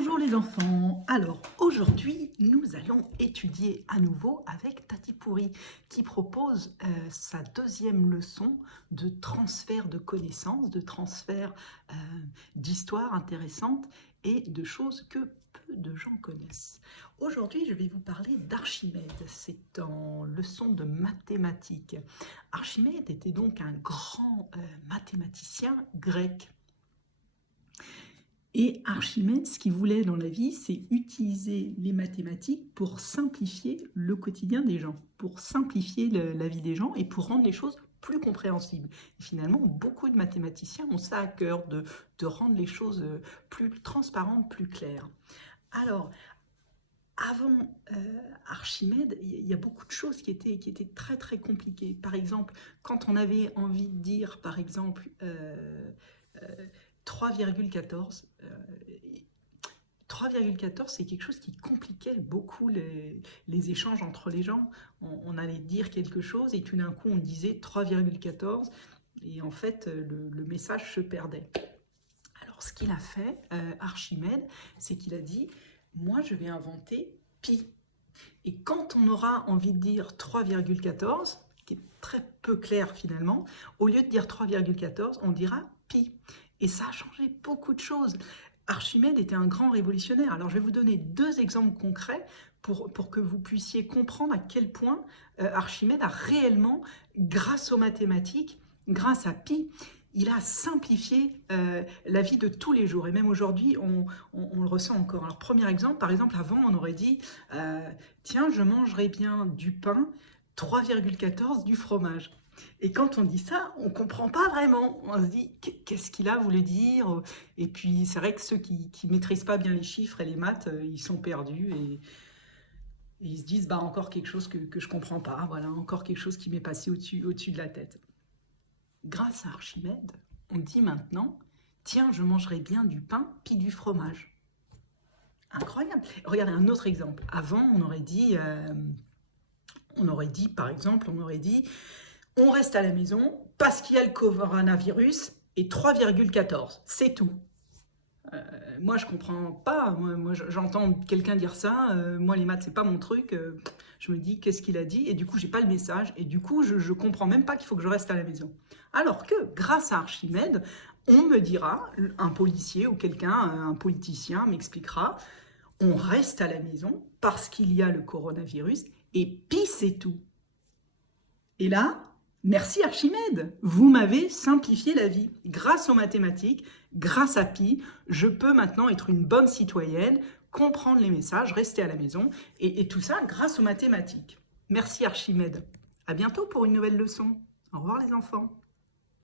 Bonjour les enfants. Alors aujourd'hui, nous allons étudier à nouveau avec Tati Pourri qui propose sa deuxième leçon de transfert de connaissances, de transfert d'histoires intéressantes et de choses que peu de gens connaissent. Aujourd'hui, je vais vous parler d'Archimède. C'est en leçon de mathématiques. Archimède était donc un grand mathématicien grec. Et Archimède, ce qu'il voulait dans la vie, c'est utiliser les mathématiques pour simplifier le quotidien des gens, pour simplifier la vie des gens et pour rendre les choses plus compréhensibles. Et finalement, beaucoup de mathématiciens ont ça à cœur, de rendre les choses plus transparentes, plus claires. Alors, avant Archimède, il y a beaucoup de choses qui étaient très très compliquées. Par exemple, quand on avait envie de dire, par exemple, 3,14. 3,14, c'est quelque chose qui compliquait beaucoup les échanges entre les gens. On allait dire quelque chose et tout d'un coup on disait 3,14 et en fait le message se perdait. Alors ce qu'il a fait, Archimède, c'est qu'il a dit « moi je vais inventer pi ». Et quand on aura envie de dire 3,14, qui est très peu clair finalement, au lieu de dire 3,14, on dira pi. Et ça a changé beaucoup de choses. Archimède était un grand révolutionnaire. Alors je vais vous donner deux exemples concrets pour que vous puissiez comprendre à quel point Archimède a réellement, grâce aux mathématiques, grâce à pi, il a simplifié la vie de tous les jours. Et même aujourd'hui, on le ressent encore. Alors premier exemple, par exemple, avant on aurait dit tiens, je mangerai bien du pain, 3,14 du fromage. Et quand on dit ça, on ne comprend pas vraiment. On se dit, qu'est-ce qu'il a voulu dire? Et puis, c'est vrai que ceux qui ne maîtrisent pas bien les chiffres et les maths, ils sont perdus et ils se disent, bah, encore quelque chose que je ne comprends pas. Voilà, encore quelque chose qui m'est passé au-dessus de la tête. Grâce à Archimède, on dit maintenant, tiens, je mangerai bien du pain puis du fromage. Incroyable. Regardez un autre exemple. Avant, on aurait dit, par exemple, on reste à la maison parce qu'il y a le coronavirus et 3,14, c'est tout. Moi, je comprends pas. Moi j'entends quelqu'un dire ça. Moi, les maths, c'est pas mon truc. Je me dis, qu'est-ce qu'il a dit? Et du coup, j'ai pas le message. Et du coup, je comprends même pas qu'il faut que je reste à la maison. Alors que, grâce à Archimède, on me dira, un policier ou quelqu'un, un politicien m'expliquera, on reste à la maison parce qu'il y a le coronavirus et puis c'est tout. Et là, merci Archimède, vous m'avez simplifié la vie. Grâce aux mathématiques, grâce à pi, je peux maintenant être une bonne citoyenne, comprendre les messages, rester à la maison, et tout ça grâce aux mathématiques. Merci Archimède. À bientôt pour une nouvelle leçon. Au revoir les enfants.